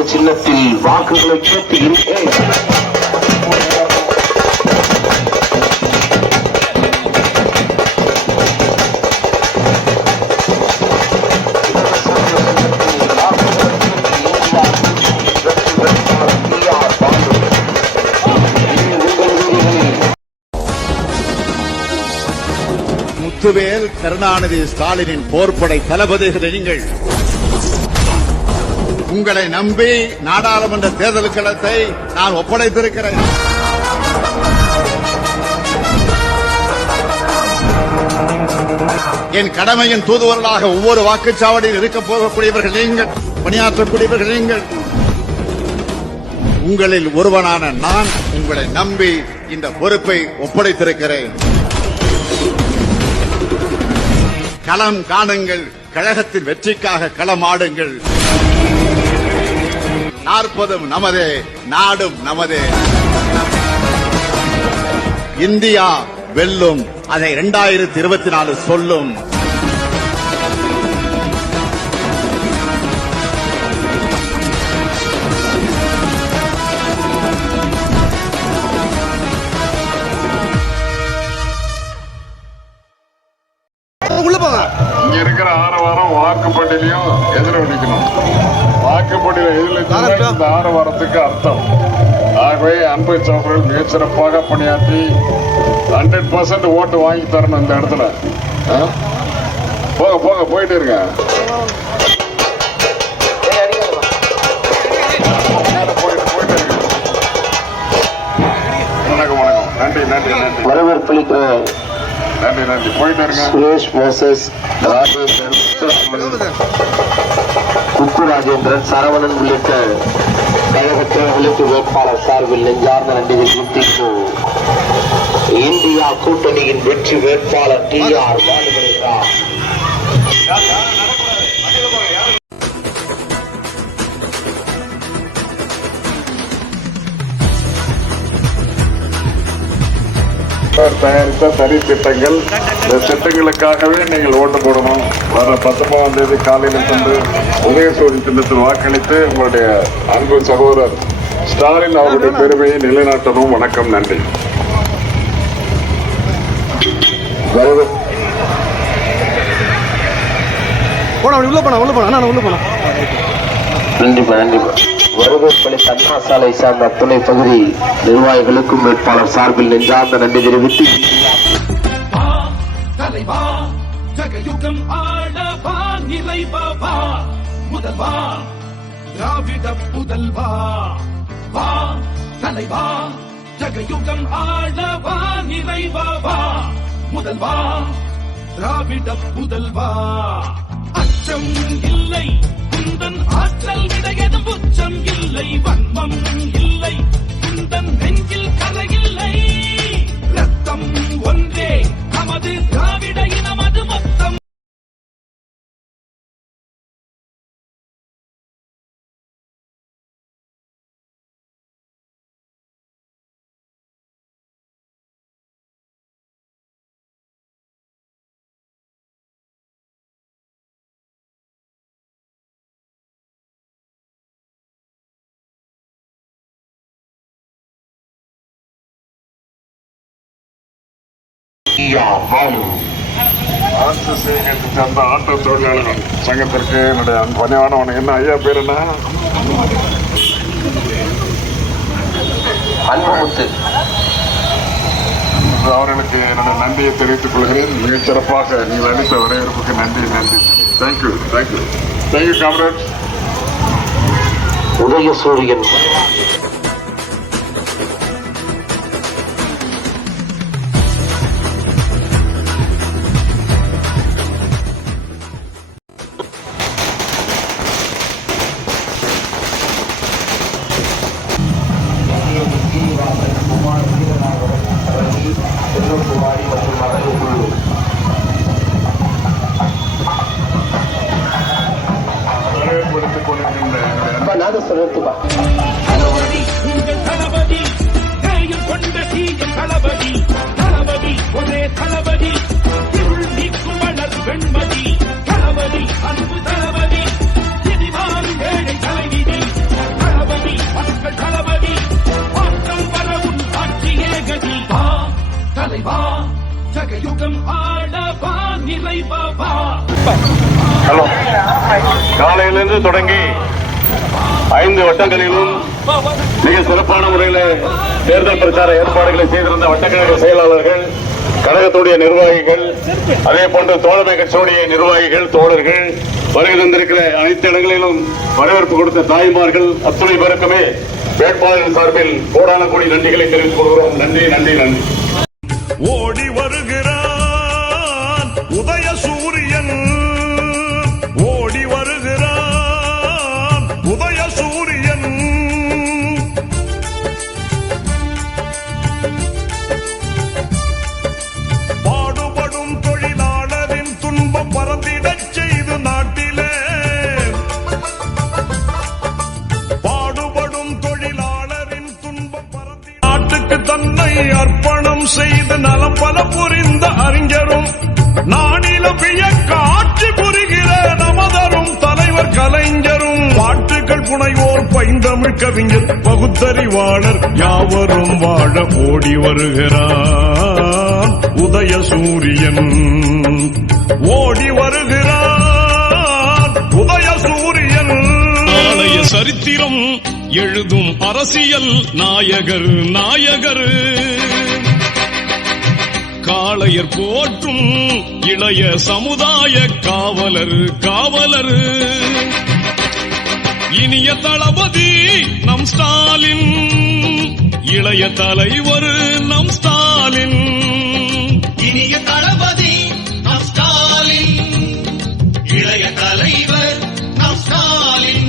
சிறிய சின்னத்தில் வாக்குகளை கேட்டுகின்றேன். முத்துவேல் கருணாநிதி ஸ்டாலினின் போர்ப்படை தளபதிகள் நீங்கள். உங்களை நம்பி நாடாளுமன்ற தேர்தல் களத்தை நான் ஒப்படைத்திருக்கிறேன். என் கடமையின் தூதுவர்களாக ஒவ்வொரு வாக்குச்சாவடியில் இருக்கப் போகக்கூடியவர்கள் நீங்கள், பணியாற்றக்கூடியவர்கள் நீங்கள். உங்களில் ஒருவனான நான் உங்களை நம்பி இந்த பொறுப்பை ஒப்படைத்திருக்கிறேன். களம் காணுங்கள், கழகத்தின் வெற்றிக்காக களமாடுங்கள். 40 நமதே, நாடும் நமதே. இந்தியா வெல்லும், அதை 2024 சொல்லும். இங்க இருக்கிற ஆரவாரம் வாக்குப்பட்டியிலையும் எதிரொலிக்கணும். வாக்குப்பட்டியில எதிரொலிச்சா இந்த ஆரவாரத்துக்கு அர்த்தம். ஆகவே அன்பு சகோதரர்கள் மிகச்சிறப்பாக பணியாற்றி 100% ஓட்டு வாங்கி தரணும் இந்த இடத்துல. போக போக போயிட்டு இருங்க. வணக்கம் வணக்கம். நன்றி நன்றி நன்றி. வரவேற்பளிக்கிறேன். நன்றி நன்றி. போயிட்டு இருங்க. சுரேஷ் மோசஸ், ராஜேந்திரன், குப்பு ராஜேந்திரன், சரவணன் உள்ளிட்ட கழகத்தினர்களுக்கு வேட்பாளர் சார்பில் நெஞ்சார்ந்த நன்றியை தெரிவித்து இந்தியா கூட்டணியின் வெற்றி வேட்பாளர் TR வாழ்கிறார். தயாரித்த தனி திட்டங்கள். இந்த திட்டங்களுக்காகவே நீங்கள் ஓட்டு போடணும். வர 19ஆம் தேதி காலையில் சென்று உதயசூரியன் திட்டத்தில் வாக்களித்து உங்களுடைய அன்பு சகோதரர் ஸ்டாலின் அவருடைய பெருமையை நிலைநாட்டணும். வணக்கம். நன்றி. நன்றிப்பா நன்றிப்பா. வரவேற்பளி அண்ணா சாலை சார்ந்த அத்துணை பகுதி நிர்வாகிகளுக்கும் வேட்பாளர் சார்பில் நெஞ்சார்ந்த நன்றி தெரிவித்து திராவிட புதல்வா வா தலைவா ஜகயுகம் ஆளவா நிறைவா வா முதல்வா திராவிட புதல்வா. அச்சம் இல்லை குந்தன் ஆற்றல் விடையதும் உச்சம் இல்லை வன்மம் இல்லை குந்தன் நெஞ்சில் கரையில்லை ரத்தம் ஒன்றே நமது திராவிட இனமது மொத்தம். ஆட்சி செய்கின்ற சேர்ந்த ஆட்டோ தொழிலாளர்கள் சங்கத்திற்கு என்னுடைய பணிவான உனக்கு என்ன ஐயா பேர் என்ன? அவர்களுக்கு என்னுடைய நன்றியை தெரிவித்துக் கொள்கிறேன். மிகச் சிறப்பாக நீங்கள் அளித்த வரவேற்புக்கு நன்றி நன்றி. Thank you thank you thank you comrade. உதயசூரியன் வரவேற்படுத்திக் கொண்டிருக்கின்ற உங்கள் தளபதி கையில் கொண்ட தீயம் தளபதி தளபதி ஒரே தளபதி இருள் நீக்கும் வளர் வெண்மதி தளபதி அன்பு தளபதி திதிவாரும் ஏழை தலைவிதி தலைவா ஜகயுகம் ஆளவா நிறைவா. ஹலோ, காலையிலிருந்து தொடங்கி 5 வட்டங்களிலும் மிக சிறப்பான முறையில் தேர்தல் பிரச்சார ஏற்பாடுகளை செய்திருந்த வட்டக்கழக செயலாளர்கள், கழகத்துடைய நிர்வாகிகள், அதே போன்று தோழமை கட்சியுடைய நிர்வாகிகள், தோழர்கள், வருகை தந்திருக்கிற அனைத்து இடங்களிலும் வரவேற்பு கொடுத்த தாய்மார்கள் அத்துணை பேருக்குமே வேட்பாளர்கள் சார்பில் கோடான கோடி நன்றிகளை தெரிவித்துக் கொள்கிறோம். நன்றி நன்றி நன்றி. ஓடி வருகிறான் உதய சூரியன், ஓடி வருகிறான் உதய சூரியன். பாடுபடும் தொழிலாளரின் துன்பம் பறந்திடச் செய்து நாட்டிலே, பாடுபடும் தொழிலாளரின் துன்பம் பறந்து நாட்டுக்கு தன்னை அர்ப்பணம் செய்து நலம் பல புரிந்த அறிஞரும், நானிலம் வியக்க ஆட்சி புரிகிற நமதரும் தலைவர் கலைஞரும், பாட்டுகள் புனைவோர் பைந்தமிழ் கவிஞர் பகுத்தறிவாளர் யாவரும் வாழ ஓடி வருகிறான் உதய சூரியன், ஓடி வருகிறான் உதய சூரியன். நாளைய சரித்திரம் எழுதும் அரசியல் நாயகர் நாயகர், காளையர் போற்றும் இளைய சமுதாய காவலர் காவலர், இனிய தளபதி நம் ஸ்டாலின், இளைய தலைவர் நம் ஸ்டாலின், இனிய தளபதி நம் ஸ்டாலின், இளைய தலைவர் நம் ஸ்டாலின்.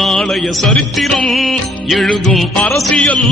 நாளைய சரித்திரம் எழுதும் அரசியல்